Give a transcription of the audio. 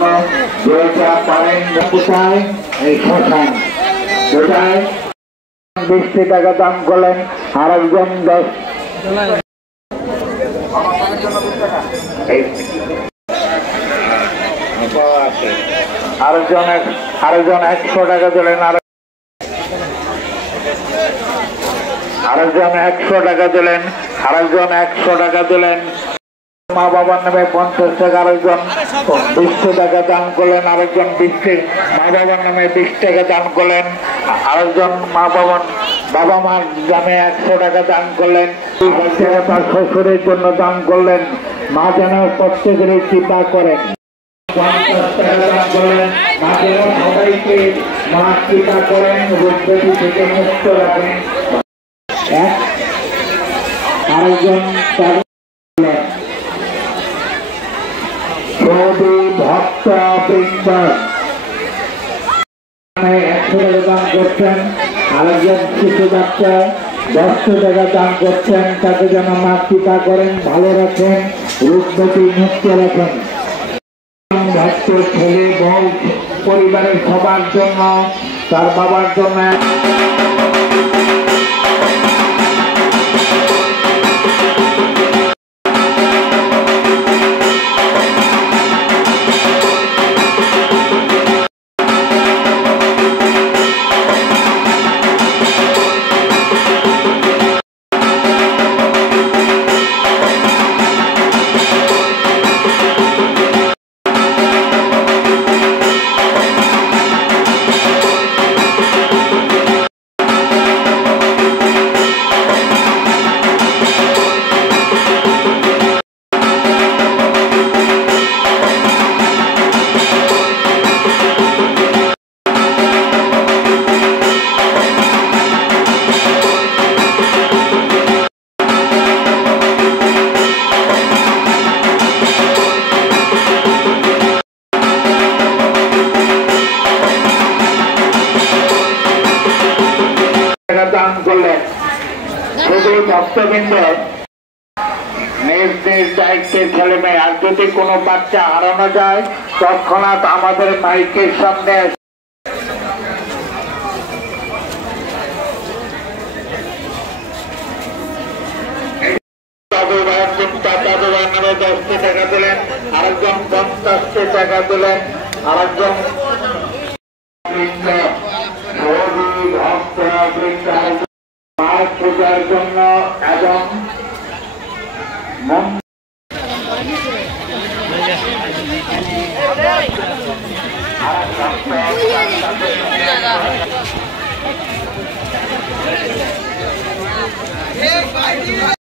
জন্য যেটা পারেন কোথায় এই শ্মশান কোথায় 20 টাকা দাম করলেন আরেকজন 10 আরেকজন 100 টাকা দিলেন আরেকজন 100 টাকা দিলেন আরেকজন 100 টাকা দিলেন মা বাবার নামে 50 টাকা আরেকজন 20 টাকা দান করলেন আরেকজন 20 মা বাবার নামে 20 টাকা দান করলেন আরেকজন বাবা মার নামে 100 টাকা দান করলেন তার শ্বশুরের জন্য দান করলেন মা যেন প্রত্যেকের কৃপা করেন 50 টাকা দান করলেন মা যেন সবাইকে মা কৃপা করেন রোগ ব্যাধি থেকে মুক্ত রাখেন আরেকজন ভক্ত বৃন্দ 100 টাকা দান করছেন আরেকজন শিশু বাচ্চা 10 টাকা দান করছেন তাকে যেন মা কৃপা করেন ভালো রাখেন রোগ ব্যাধি মুক্ত রাখেন ভক্ত ছেলে বউ পরিবারের সবার জন্য তার বাবার জন্য দান করলেন শুধু ভক্তবৃন্দ নিজ নিজ দায়িত্বের ছেলে মেয়ে আর যদি কোনো বাচ্চা হারানো যায় তৎক্ষণাৎ আমাদের মাইকের সামনে দাদু ভাই নামে 10 টাকা দিলেন আরেকজন 50 টাকা দিলেন আরেকজন পূজার জন্য এবং